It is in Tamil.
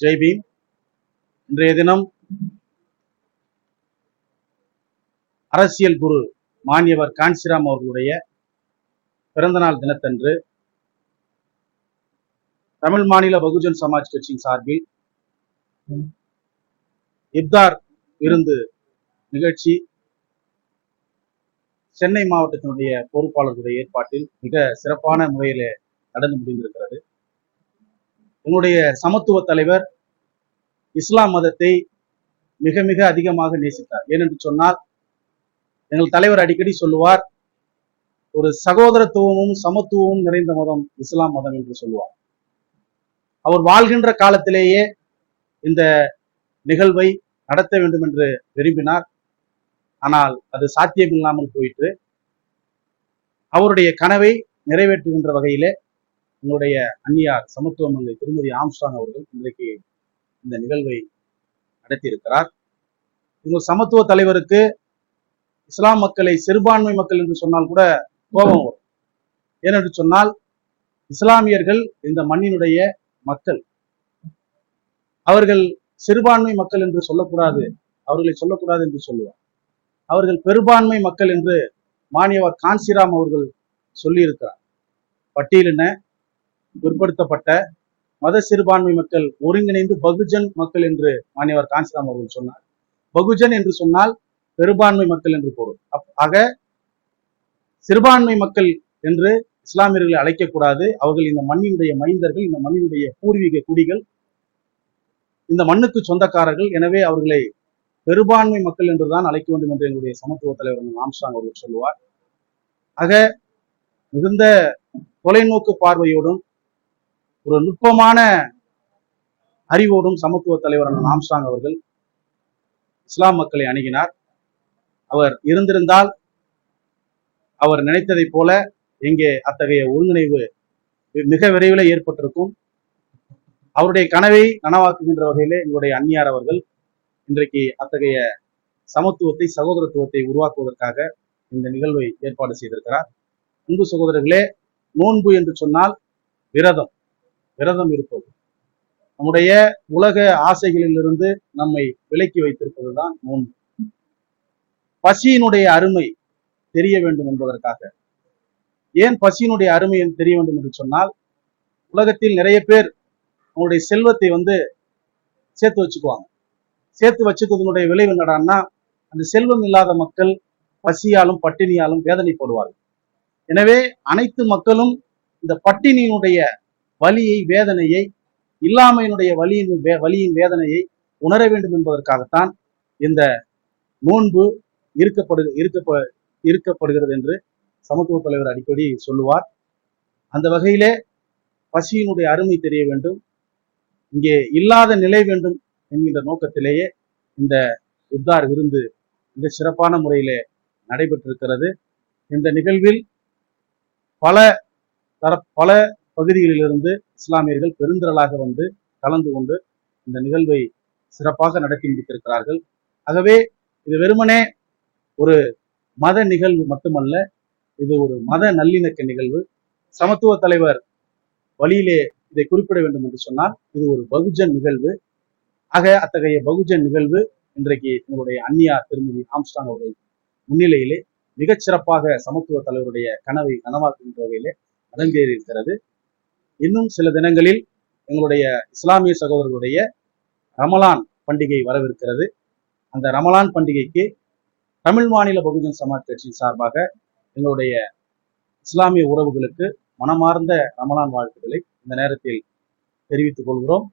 ஜெய் பீம். இன்றைய தினம் அரசியல் குரு மாண்யவர் காஞ்சிராம் அவர்களுடைய பிறந்தநாள் தினத்தன்று தமிழ் மாநில பகுஜன் சமாஜ் கட்சியின் சார்பில் இப்தார் விருந்து நிகழ்ச்சி சென்னை மாவட்டத்தினுடைய பொறுப்பாளர்களுடைய ஏற்பாட்டில் மிக சிறப்பான முறையில் நடந்து முடிந்திருக்கிறது. எங்களுடைய சமத்துவ தலைவர் இஸ்லாம் மதத்தை மிக மிக அதிகமாக நேசித்தார். ஏனென்று சொன்னால், எங்கள் தலைவர் அடிக்கடி சொல்லுவார், ஒரு சகோதரத்துவமும் சமத்துவமும் நிறைந்த மதம் இஸ்லாம் மதம் என்று சொல்லுவார். அவர் வாழ்கின்ற காலத்திலேயே இந்த நிகழ்வை நடத்த வேண்டும் என்று விரும்பினார். ஆனால் அது சாத்தியமில்லாமல் போயிற்று. அவருடைய கனவை நிறைவேற்றுகின்ற வகையிலே எங்களுடைய அந்நியார் சமத்துவ மங்கை திருமதி ஆம்ஸ்ட்ராங் அவர்கள் இன்றைக்கு இந்த நிகழ்வை நடத்தியிருக்கிறார். எங்கள் சமத்துவ தலைவருக்கு இஸ்லாம் மக்களை சிறுபான்மை மக்கள் என்று சொன்னால் கூட கோபம் வரும். ஏனென்று சொன்னால், இஸ்லாமியர்கள் இந்த மண்ணினுடைய மக்கள். அவர்கள் சிறுபான்மை மக்கள் என்று சொல்லக்கூடாது, அவர்களை சொல்லக்கூடாது என்று சொல்லுவார். அவர்கள் பெரும்பான்மை மக்கள் என்று மாண்யவர் காஞ்சிராம் அவர்கள் சொல்லியிருக்கிறார். பட்டியலின பிற்படுத்தப்பட்ட மத சிறுபான்மை மக்கள் ஒருங்கிணைந்து பகுஜன் மக்கள் என்று மாண்யவர் காஞ்சிராம் அவர்கள் சொன்னார். பகுஜன் என்று சொன்னால் பெரும்பான்மை மக்கள் என்று பொருள். ஆக சிறுபான்மை மக்கள் என்று இஸ்லாமியர்களை அழைக்கக்கூடாது. அவர்கள் இந்த மண்ணினுடைய மைந்தர்கள், இந்த மண்ணினுடைய பூர்வீக குடிகள், இந்த மண்ணுக்கு சொந்தக்காரர்கள். எனவே அவர்களை பெரும்பான்மை மக்கள் என்றுதான் அழைக்க வேண்டும் என்று எங்களுடைய சமத்துவ தலைவர் ஆம்ஸ்ட்ராங் அவர்கள் சொல்லுவார். ஆக மிகுந்த தொலைநோக்கு பார்வையோடும் ஒரு நுட்பமான அறிவோடும் சமத்துவ தலைவர் ஆம்ஸ்ட்ராங் அவர்கள் இஸ்லாம் மக்களை அணுகினார். அவர் இருந்திருந்தால் அவர் நினைத்ததை போல இங்கே அத்தகைய ஒருங்கிணைவு மிக விரைவில் ஏற்பட்டிருக்கும். அவருடைய கனவை நனவாக்குகின்ற வகையிலே எங்களுடைய அந்நியார் அவர்கள் இன்றைக்கு அத்தகைய சமத்துவத்தை, சகோதரத்துவத்தை உருவாக்குவதற்காக இந்த நிகழ்வை ஏற்பாடு செய்திருக்கிறார். அன்பு சகோதரர்களே, நோன்பு என்று சொன்னால் விரதம் இருப்பது. நம்முடைய உலக ஆசைகளிலிருந்து நம்மை விலக்கி வைத்திருப்பதுதான் நோன்பு. பசியினுடைய அருமை தெரிய வேண்டும் என்பதற்காக. ஏன் பசியினுடைய அருமை தெரிய வேண்டும் என்று சொன்னால், உலகத்தில் நிறைய பேர் அவங்களுடைய செல்வத்தை சேர்த்து வச்சுக்குவாங்க. சேர்த்து வச்சுக்கிறதுனுடைய விளைவு என்னடான்னா, அந்த செல்வம் இல்லாத மக்கள் பசியாலும் பட்டினியாலும் வேதனைப்படுவார்கள். எனவே அனைத்து மக்களும் இந்த பட்டினியினுடைய வலியை, வேதனையை, இல்லாமையினுடைய வலியின் வேதனையை உணர வேண்டும் என்பதற்காகத்தான் இந்த நோன்பு இருக்கப்படுகிறது என்று சமத்துவ தலைவர் அடிக்கடி சொல்லுவார். அந்த வகையிலே பசியினுடைய அருமை தெரிய வேண்டும், இங்கே இல்லாத நிலை வேண்டும் என்கின்ற நோக்கத்திலேயே இந்த இப்தார் விருந்து மிக சிறப்பான முறையிலே நடைபெற்றிருக்கிறது. இந்த நிகழ்வில் பல பகுதிகளிலிருந்து இஸ்லாமியர்கள் பெருந்திரளாக கலந்து கொண்டு இந்த நிகழ்வை சிறப்பாக நடத்தி முடித்திருக்கிறார்கள். ஆகவே இது வெறுமனே ஒரு மத நிகழ்வு மட்டுமல்ல, இது ஒரு மத நல்லிணக்க நிகழ்வு. சமத்துவ தலைவர் வழியிலே இதை குறிப்பிட வேண்டும் என்று சொன்னால், இது ஒரு பகுஜன் நிகழ்வு. ஆக அத்தகைய பகுஜன் நிகழ்வு இன்றைக்கு உங்களுடைய அந்நியார் திருமதி ஆம்ஸ்ட்ராங் அவர்கள் முன்னிலையிலே மிகச் சிறப்பாக சமத்துவ தலைவருடைய கனவை நனவாக்குகின்ற வகையிலே அரங்கேறியிருக்கிறது. இன்னும் சில தினங்களில் எங்களுடைய இஸ்லாமிய சகோதரர்களுடைய ரமலான் பண்டிகை வரவிருக்கிறது. அந்த ரமலான் பண்டிகைக்கு தமிழ் மாநில பகுஜன் சமாஜ் கட்சியின் சார்பாக எங்களுடைய இஸ்லாமிய உறவுகளுக்கு மனமார்ந்த ரமலான் வாழ்த்துக்களை இந்த நேரத்தில் தெரிவித்துக் கொள்கிறோம்.